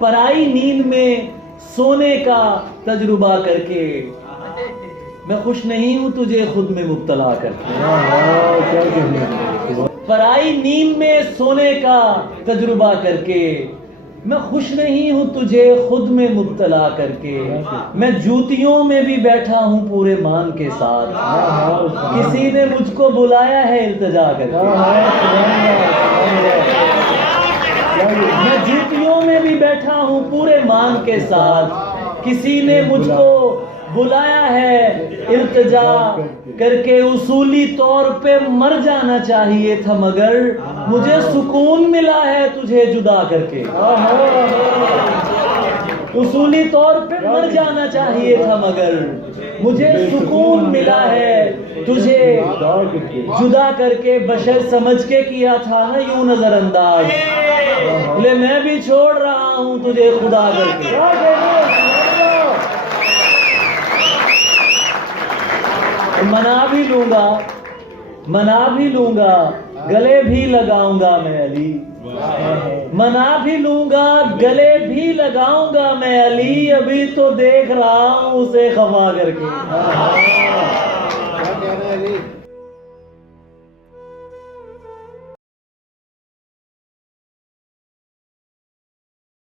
पराई नींद में सोने का तजुर्बा करके, मैं खुश नहीं हूं तुझे खुद में मुब्तला करके। पराई नींद में सोने का तजुर्बा करके, मैं खुश नहीं हूं तुझे खुद में मुब्तला करके। मैं जूतियों में भी बैठा हूं पूरे मान के साथ, किसी ने मुझको बुलाया है इल्तिजा करके। मैं जूतियों में भी बैठा हूं पूरे मान के साथ, किसी ने मुझको बुलाया है इल्तिजा करके। उसूली तौर पे मर जाना चाहिए था मगर मुझे सुकून मिला है तुझे जुदा करके। उसूली तौर पे मर जाना चाहिए था मगर मुझे सुकून मिला है तुझे जुदा करके। बशर समझ के किया था ना यूं नजरअंदाज, ले मैं भी छोड़ रहा हूं तुझे खुदा करके। मना भी लूंगा गले भी लगाऊंगा मैं अली। मना भी लूंगा गले भी लगाऊंगा मैं अली, अभी तो देख रहा हूं उसे खफा करके।